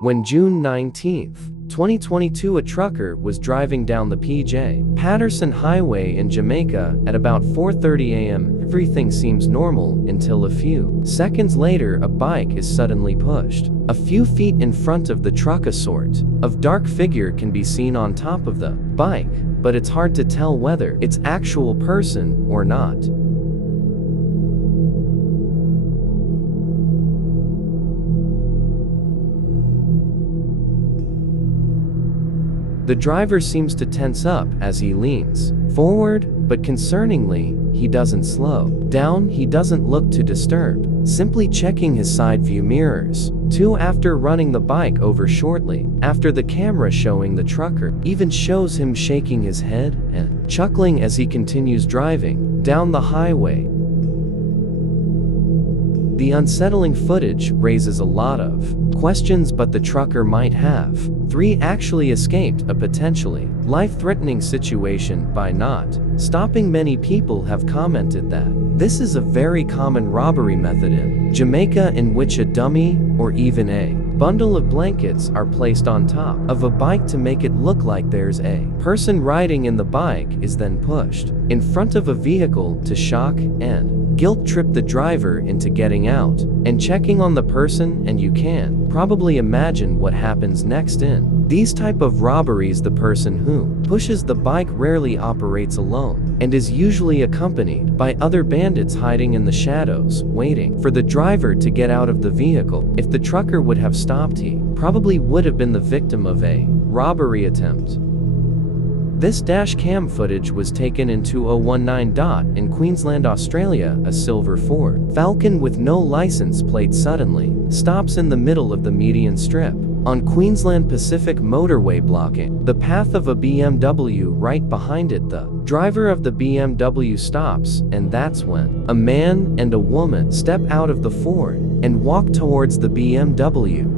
When June 19, 2022, a trucker was driving down the P.J. Patterson Highway in Jamaica at about 4:30 a.m. Everything seems normal until a few seconds later a bike is suddenly pushed. A few feet in front of the truck, a sort of dark figure can be seen on top of the bike, but it's hard to tell whether it's actual person or not. The driver seems to tense up as he leans forward, but concerningly, he doesn't slow down. He doesn't look to disturb, simply checking his side view mirrors. After running the bike over shortly after, the camera showing the trucker even shows him shaking his head and chuckling as he continues driving down the highway. The unsettling footage raises a lot of questions, but the trucker might have actually escaped a potentially life-threatening situation by not stopping. Many people have commented that this is a very common robbery method in Jamaica, in which a dummy or even a bundle of blankets are placed on top of a bike to make it look like there's a person riding, and the bike is then pushed in front of a vehicle to shock and guilt trip the driver into getting out and checking on the person. And you can probably imagine what happens next. In these type of robberies, the person who pushes the bike rarely operates alone and is usually accompanied by other bandits hiding in the shadows, waiting for the driver to get out of the vehicle. If the trucker would have stopped, he probably would have been the victim of a robbery attempt. This dash cam footage was taken in 2019 in Queensland, Australia. A silver Ford Falcon with no license plate suddenly stops in the middle of the median strip on Queensland Pacific motorway, blocking the path of a BMW right behind it. The driver of the BMW stops, and that's when a man and a woman step out of the Ford and walk towards the BMW.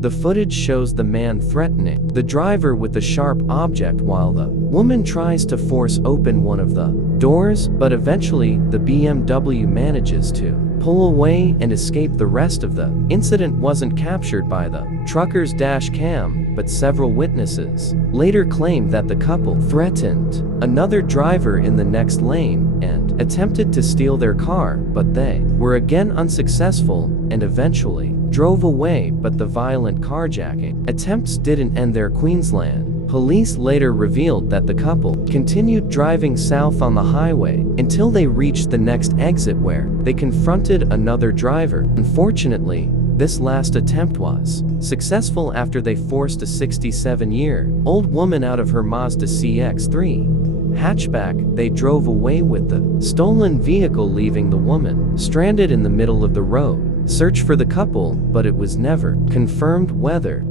The footage shows the man threatening the driver with a sharp object while the woman tries to force open one of the doors, but eventually the BMW manages to pull away and escape. The rest of the incident wasn't captured by the trucker's dash cam, but several witnesses later claimed that the couple threatened another driver in the next lane and attempted to steal their car, but they were again unsuccessful and eventually drove away. But the violent carjacking attempts didn't end there. Queensland police later revealed that the couple continued driving south on the highway until they reached the next exit, where they confronted another driver. Unfortunately, this last attempt was successful after they forced a 67-year-old woman out of her Mazda CX-3 hatchback. They drove away with the stolen vehicle, leaving the woman stranded in the middle of the road. Search for the couple, but it was never confirmed whether.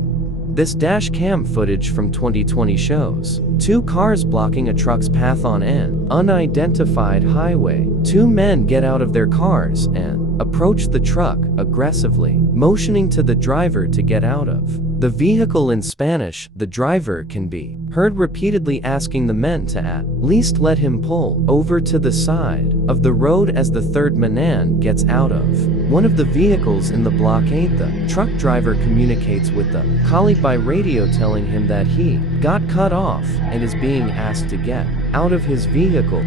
This dash cam footage from 2020 shows two cars blocking a truck's path on an unidentified highway. Two men get out of their cars and approach the truck aggressively, motioning to the driver to get out of the vehicle. In Spanish, the driver can be heard repeatedly asking the men to at least let him pull over to the side of the road. As the third man gets out of one of the vehicles in the blockade, the truck driver communicates with the colleague by radio, telling him that he got cut off and is being asked to get out of his vehicle.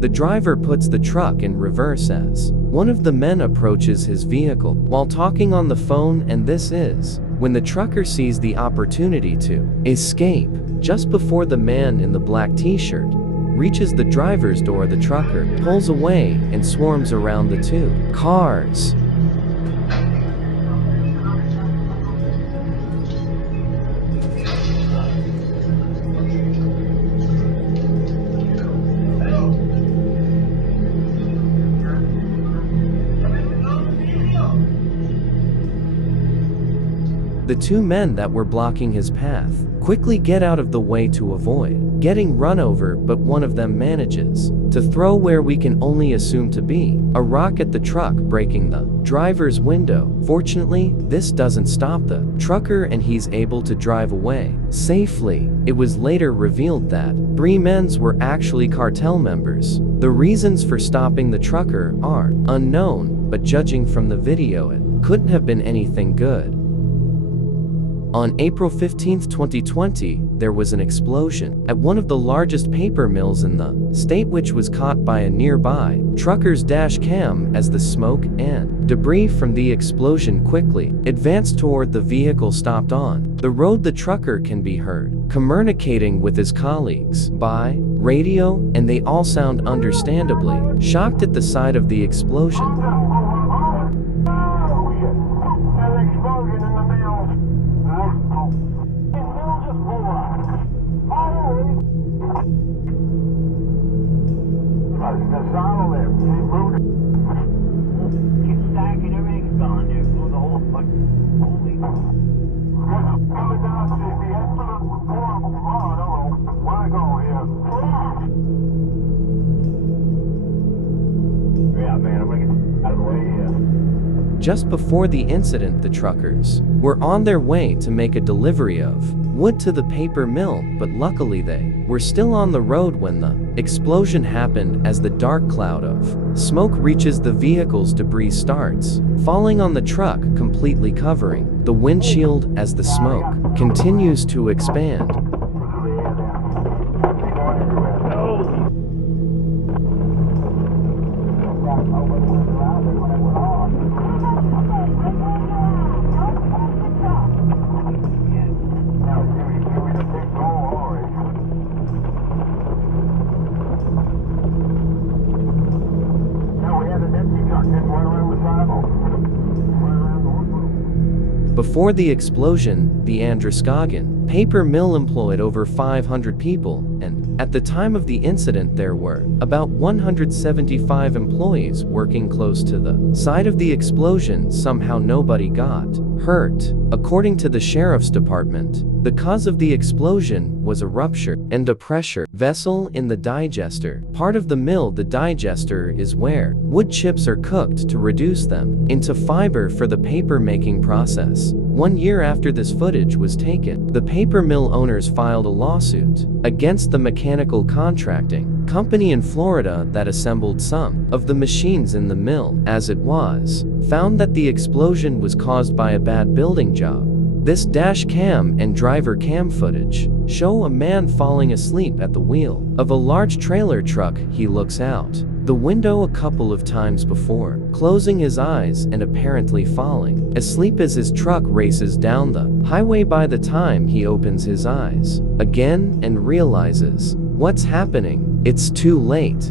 The driver puts the truck in reverse as one of the men approaches his vehicle while talking on the phone, and this is when the trucker sees the opportunity to escape. Just before the man in the black t-shirt reaches the driver's door, the trucker pulls away and swarms around the two cars. The two men that were blocking his path quickly get out of the way to avoid getting run over, but one of them manages to throw where we can only assume to be a rock at the truck, breaking the driver's window. Fortunately, this doesn't stop the trucker and he's able to drive away safely. It was later revealed that 3 men were actually cartel members. The reasons for stopping the trucker are unknown, but judging from the video, it couldn't have been anything good. On April 15, 2020, there was an explosion at one of the largest paper mills in the state, which was caught by a nearby trucker's dash cam as the smoke and debris from the explosion quickly advanced toward the vehicle stopped on the road. The trucker can be heard communicating with his colleagues by radio, and they all sound understandably shocked at the sight of the explosion. Just before the incident, the truckers were on their way to make a delivery of wood to the paper mill, but luckily they were still on the road when the explosion happened. As the dark cloud of smoke reaches the vehicle's debris starts falling on the truck, completely covering the windshield as the smoke continues to expand. Before the explosion, the Androscoggin paper mill employed over 500 people, and at the time of the incident there were about 175 employees working close to the site of the explosion. Somehow nobody got hurt. According to the sheriff's department, the cause of the explosion was a rupture and a pressure vessel in the digester part of the mill. The digester is where wood chips are cooked to reduce them into fiber for the paper making process. 1 year after this footage was taken, the paper mill owners filed a lawsuit against the mechanical contracting company in Florida that assembled some of the machines in the mill. As it was found that the explosion was caused by a bad building job. This dash cam and driver cam footage show a man falling asleep at the wheel of a large trailer truck. He looks out the window a couple of times before closing his eyes and apparently falling asleep as his truck races down the highway. By the time he opens his eyes again and realizes what's happening, it's too late.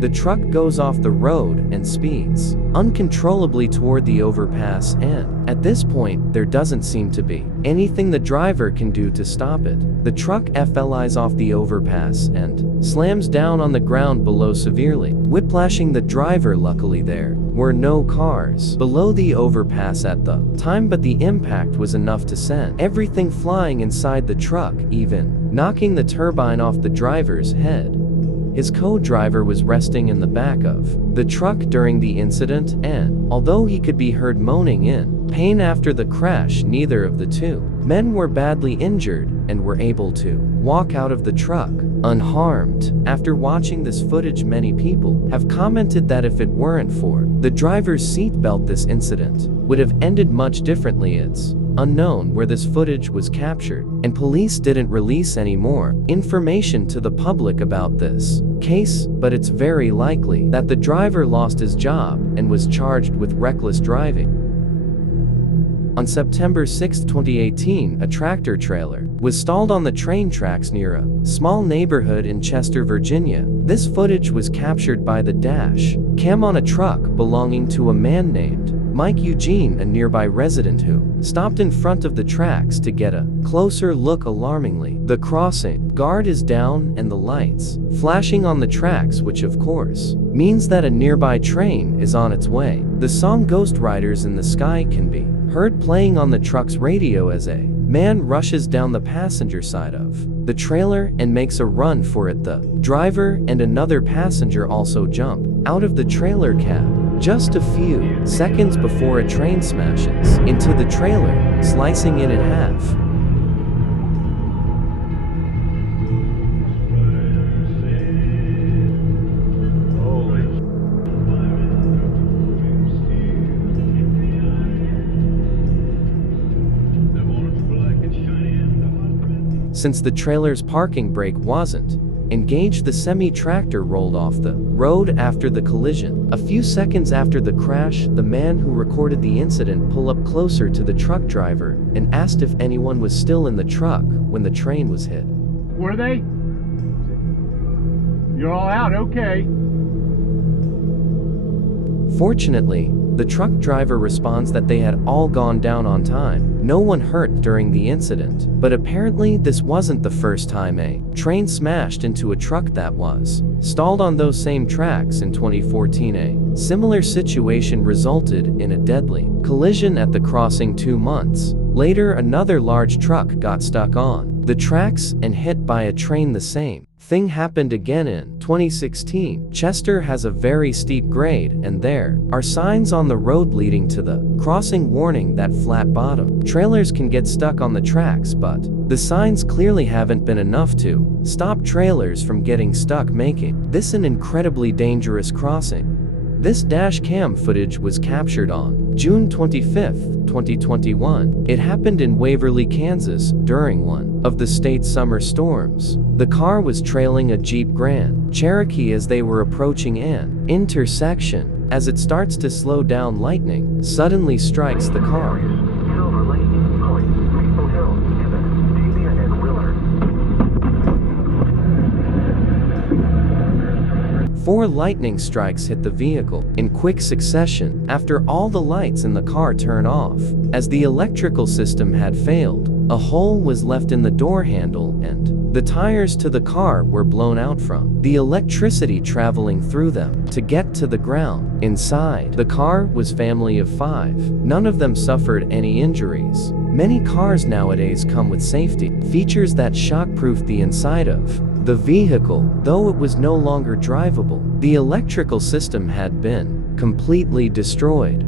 The truck goes off the road and speeds uncontrollably toward the overpass, and at this point there doesn't seem to be anything the driver can do to stop it. The truck flies off the overpass and slams down on the ground below, severely whiplashing the driver. Luckily there were no cars below the overpass at the time, but the impact was enough to send everything flying inside the truck, even knocking the turbine off the driver's head. His co-driver was resting in the back of the truck during the incident, and although he could be heard moaning in pain after the crash, neither of the two men were badly injured and were able to walk out of the truck unharmed. After watching this footage, many people have commented that if it weren't for the driver's seatbelt, this incident would have ended much differently. It's unknown where this footage was captured, and police didn't release any more information to the public about this case, but it's very likely that the driver lost his job and was charged with reckless driving. On September 6, 2018, a tractor trailer was stalled on the train tracks near a small neighborhood in Chester, Virginia. This footage was captured by the dash cam on a truck belonging to a man named Mike Eugene, a nearby resident who stopped in front of the tracks to get a closer look. Alarmingly, the crossing guard is down and the lights flashing on the tracks, which of course means that a nearby train is on its way. The song Ghost Riders in the Sky can be heard playing on the truck's radio as a man rushes down the passenger side of the trailer and makes a run for it. The driver and another passenger also jump out of the trailer cab just a few seconds before a train smashes into the trailer, slicing it in half. Since the trailer's parking brake wasn't engaged, the semi-tractor rolled off the road after the collision. A few seconds after the crash, the man who recorded the incident pulled up closer to the truck driver and asked if anyone was still in the truck when the train was hit. Were they? You're all out, okay. Fortunately, the truck driver responds that they had all gone down on time. No one hurt during the incident, but apparently this wasn't the first time a train smashed into a truck that was stalled on those same tracks. In 2014, a similar situation resulted in a deadly collision at the crossing. 2 months later, another large truck got stuck on the tracks and hit by a train. The same thing happened again in 2016. Chester has a very steep grade, and there are signs on the road leading to the crossing warning that flat bottom trailers can get stuck on the tracks, but the signs clearly haven't been enough to stop trailers from getting stuck, making this an incredibly dangerous crossing. This dash cam footage was captured on June 25, 2021. It happened in Waverly, Kansas, during one of the state's summer storms. The car was trailing a Jeep Grand Cherokee as they were approaching an intersection. As it starts to slow down, lightning suddenly strikes the car. 4 lightning strikes hit the vehicle in quick succession after all the lights in the car turn off. As the electrical system had failed, a hole was left in the door handle and the tires to the car were blown out from the electricity traveling through them to get to the ground. Inside the car was a family of 5. None of them suffered any injuries. Many cars nowadays come with safety features that shockproof the inside of the vehicle. Though it was no longer drivable, the electrical system had been completely destroyed.